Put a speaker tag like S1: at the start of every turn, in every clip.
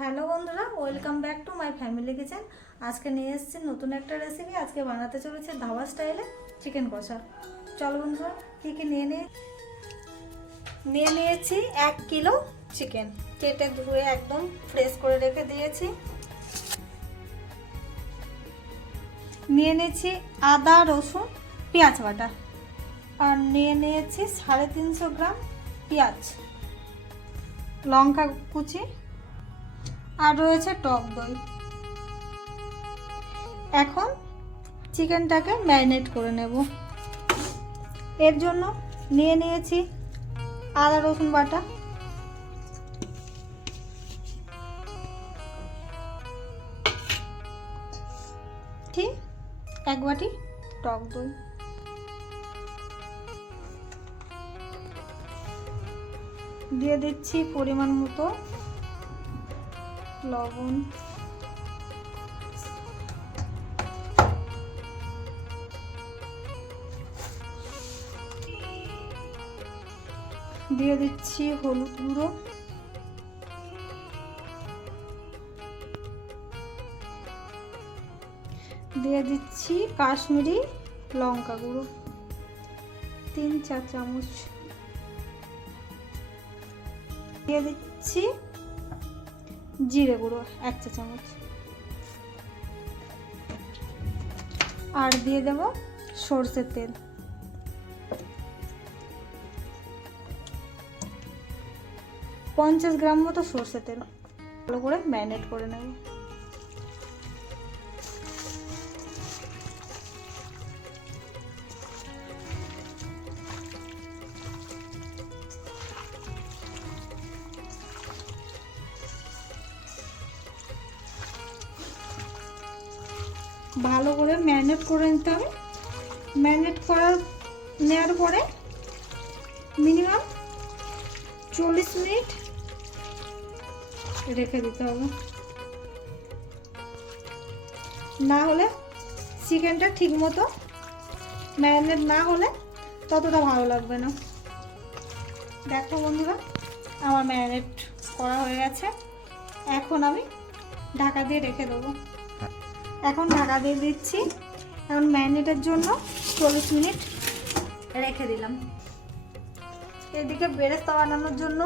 S1: Hello বন্ধুরা, welcome back to my family kitchen. আজকে নিয়ে এসেছি নতুন একটা রেসিপি আজকে বানাতে চলেছে ধাবা স্টাইলে চিকেন কষা। চলো বন্ধুরা, কী কী নিয়ে নিয়ে নিয়ে নিয়েছি এক কিলো চিকেন কেটে ধুয়ে একদম ফ্রেশ করে রেখে দিয়েছি। নিয়ে নিয়েছি আদা, রসুন, পেঁয়াজ বাটা। আর নিয়ে নিয়েছি সাড়ে তিনশো গ্রাম পেঁয়াজ। লঙ্কা কুচি আর রয়েছে টক দই। এখন চিকেনটাকে ম্যারিনেট করে নেব। এর জন্য নিয়ে নিয়েছি আদা, রসুন বাটা। ঠিক এক বাটি টক দই। দিয়ে দিচ্ছি পরিমাণ মতো লবণ। দিয়ে দিচ্ছি হলুদ গুঁড়ো। দিয়ে দিচ্ছি কাশ্মীরি লঙ্কা গুঁড়ো। তিন চা চামচ দিয়ে দিচ্ছি জিরে গুঁড়ো, এক চা চামচ। আর দিয়ে দেব সর্ষের তেল। পঞ্চাশ গ্রাম মতো সর্ষের তেল। ভালো করে ম্যারিনেট করে নেব। ভালো করে ম্যারিনেট করে নিতে হবে। ম্যারিনেট করার নেওয়ার পরে মিনিমাম চল্লিশ মিনিট রেখে দিতে হবে। না হলে চিকেনটা ঠিক মতো ম্যারিনেট না হলে ততটা ভালো লাগবে না। দেখো বন্ধুরা, আমার ম্যারিনেট করা হয়ে গেছে। এখন আমি ঢাকা দিয়ে রেখে দেবো। এখন ঢাকা দিয়ে দিচ্ছি। এখন ম্যারিনেটের জন্য চল্লিশ মিনিট রেখে দিলাম। এদিকে বেরেস্তা বানানোর জন্য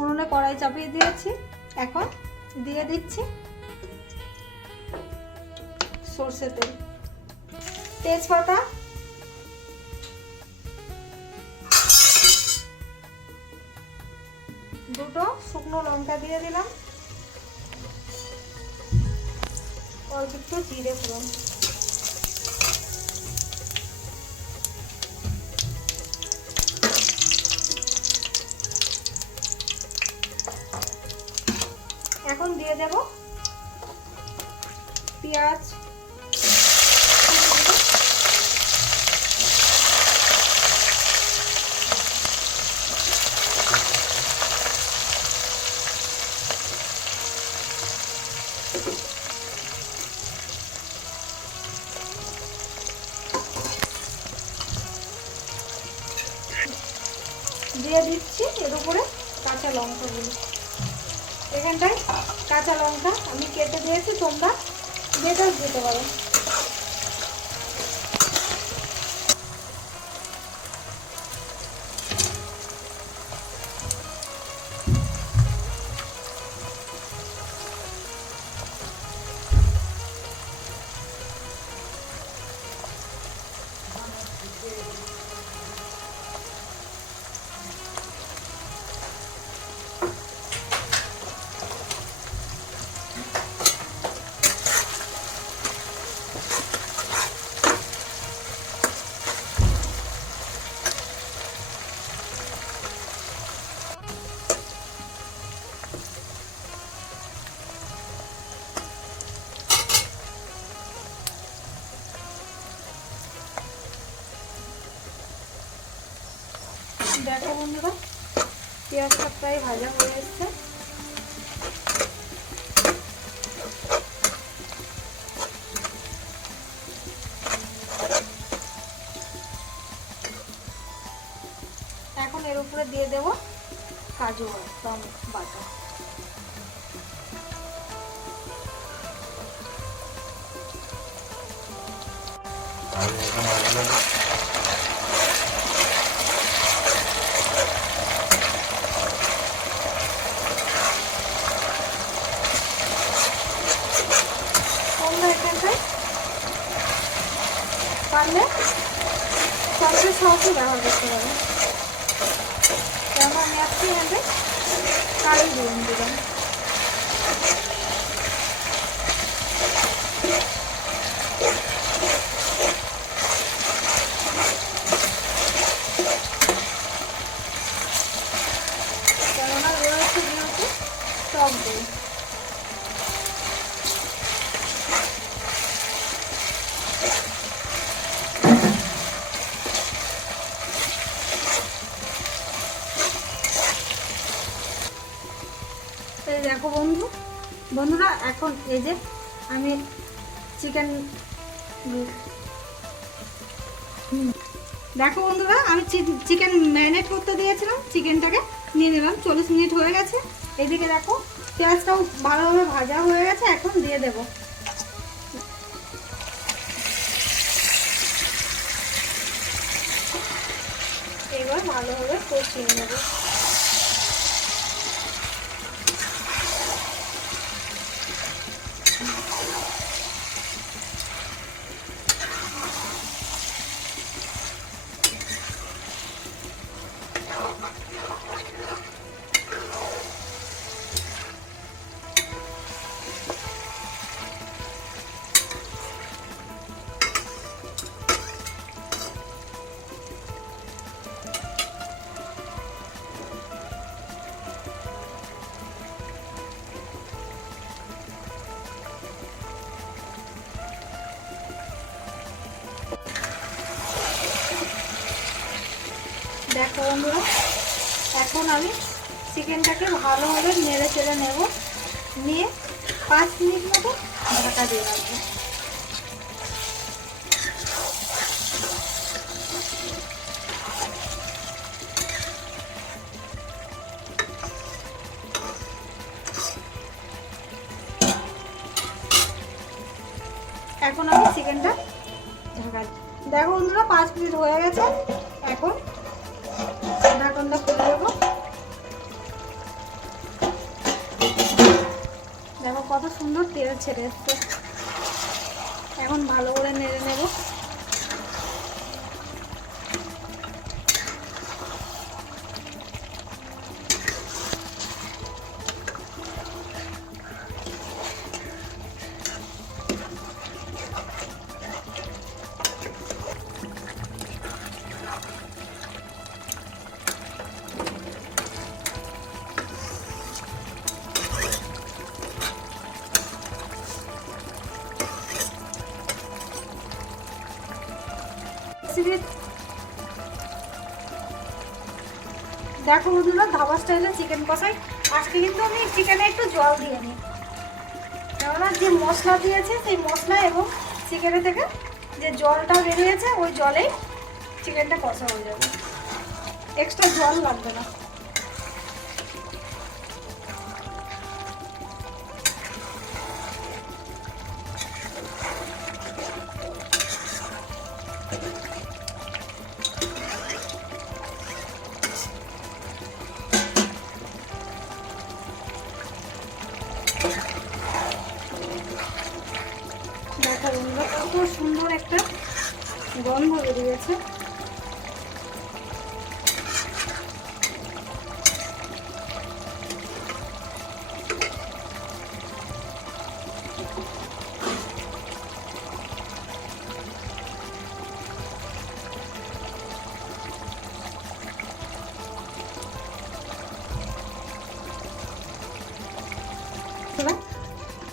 S1: উনুনে কড়াই চাপিয়ে দিয়েছি। এখন দিয়ে দিচ্ছি সর্ষে তেল। তেজপাতা দুটো শুকনো লঙ্কা দিয়ে দিলাম। অল্প একটু জিরে ফোড়ন। এখন দিয়ে দেব পেঁয়াজ দিয়ে দিচ্ছি এর উপরে কাঁচা লঙ্কাগুলো। এখানটায় কাঁচা লঙ্কা আমি কেটে দিয়েছি, তোমরা বেটার দিতে পারো। দেখো বন্ধুরা, পেঁয়াজটা প্রায় ভাজা হয়ে এসছে। এখন এর উপরে দিয়ে দেব কাজু একদম বাটা। Jauh. চিকেন দেখো বন্ধুরা, আমি চিকেন ম্যারিনেট করতে দিয়েছিলাম, চিকেনটাকে নিয়ে নিলাম। চল্লিশ মিনিট হয়ে গেছে। এদিকে দেখো, পেঁয়াজটাও ভালোভাবে ভাজা হয়ে গেছে, এখন দিয়ে দেবো। এবার ভালোভাবে কষিয়ে নেব। দেখো বন্ধুরা, এখন আমি চিকেনটাকে ভালোভাবে নেড়ে চেড়ে নেব নিয়ে পাঁচ মিনিট মতো ঢাকা দিয়ে রাখব এখন আমি চিকেনটা ঢাকা। দেখো বন্ধুরা, পাঁচ মিনিট হয়ে গেছে এখন ঢাকনটা খুলে দেবো। দেখো কত সুন্দর তেল ছেড়ে এসছে। এখন ভালো করে নেড়ে নেব। দেখো বন্ধুরা, ধাবা স্টাইলে চিকেন কষাই। আজকে কিন্তু আমি চিকেনে একটু জল দিয়ে নিই কেননা যে মশলা দিয়েছে, সেই মশলা এবং চিকেনে থেকে যে জলটা বেরিয়েছে, ওই জলেই চিকেনটা কষা হয়ে যাবে। এক্সট্রা জল লাগবে না। গন্ধ বেরিয়েছে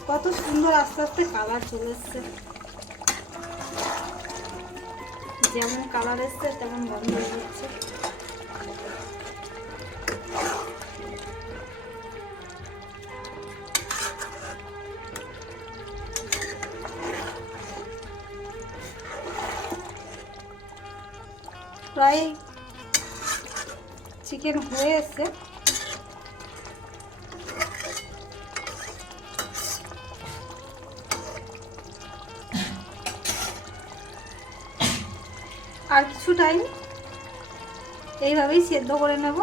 S1: কত সুন্দর আস্তে আস্তে কালার চলে এসছে। যেমন কালার এসছে তেমন বন্ধ হয়ে যাচ্ছে প্রায় চিকেন হয়ে এসছে। আর এইভাবেই সেদ্ধ করে নেব।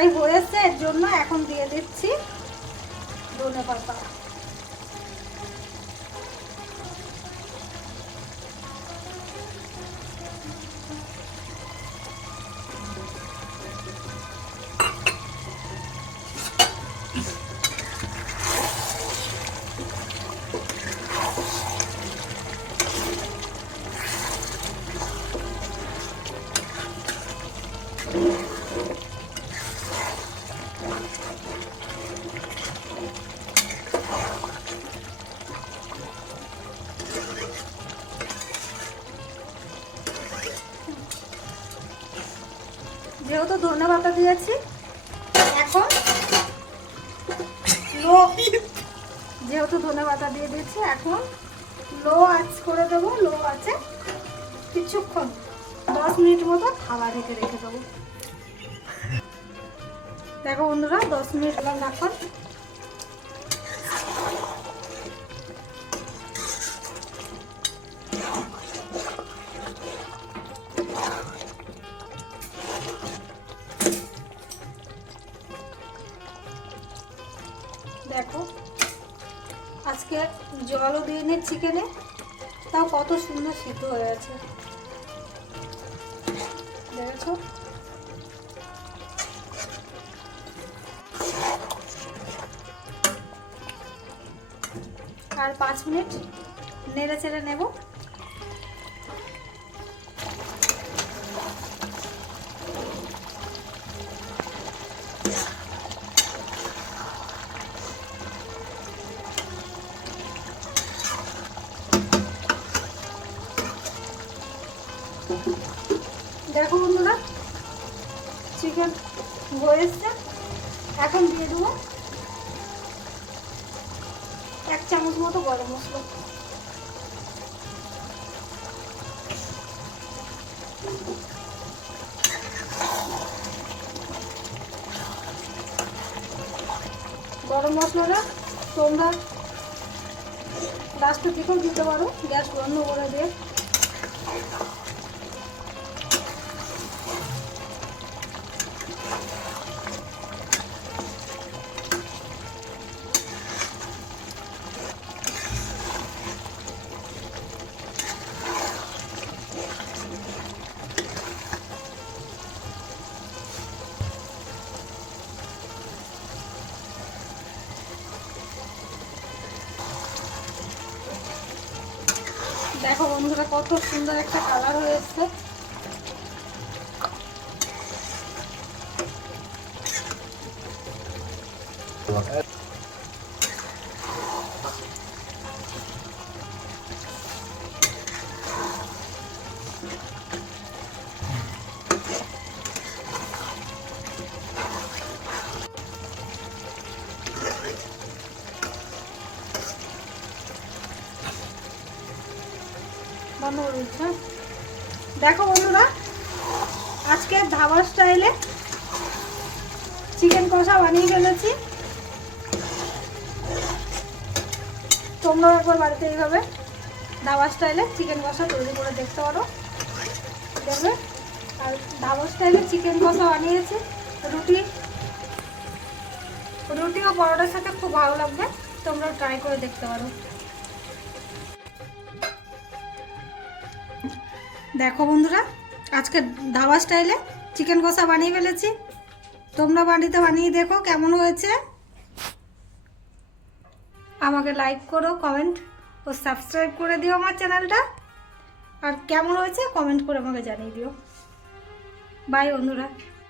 S1: প্রায় হয়েছে এর জন্য এখন দিয়ে দিচ্ছি ধনে পাতা। যেহেতু ধনে পাতা দিয়েছি এখন লো যেহেতু ধনে পাতা দিয়ে দিয়েছি, এখন লো আঁচ করে দেবো, লো আছে কিছুক্ষণ, দশ মিনিট মতো খাবার রেখে রেখে দেবো। দেখো বন্ধুরা, দশ মিনিট এখন। আর পাঁচ মিনিট নেড়ে চেড়ে নেব। দেখো বন্ধুরা চিকেন হয়ে এখন দিয়ে দেবো এক চামচ মতো গরম মশলা। গরম মশলাটা তোমরা লাস্টের দিকেও দিতে পারো, গ্যাস বন্ধ করে দিয়ে। দেখো বন্ধুরা কত সুন্দর একটা কালার হয়ে দিচ্ছি, হ্যাঁ? দেখো বন্ধুরা আজকে ধাবা স্টাইলে চিকেন কষা বানিয়ে ফেলেছি। তোমরাও একবার বাড়িতে এইভাবে ধাবা স্টাইলে চিকেন কষা তৈরি করে দেখতে পারো। দেখবে? আর ধাবা স্টাইলে চিকেন কষা বানিয়েছি। রুটি রুটি ও পরোটার সাথে খুব ভালো লাগবে। তোমরা ট্রাই করে দেখতে পারো। দেখো বন্ধুরা, আজকে ধাবা স্টাইলে চিকেন কষা বানিয়ে ফেলেছি। তোমরা বাড়িতে বানিয়ে দেখো কেমন হয়েছে। আমাকে লাইক করো কমেন্ট ও সাবস্ক্রাইব করে দিও আমার চ্যানেলটা। আর কেমন হয়েছে কমেন্ট করে আমাকে জানিয়ে দিও। বাই বন্ধুরা।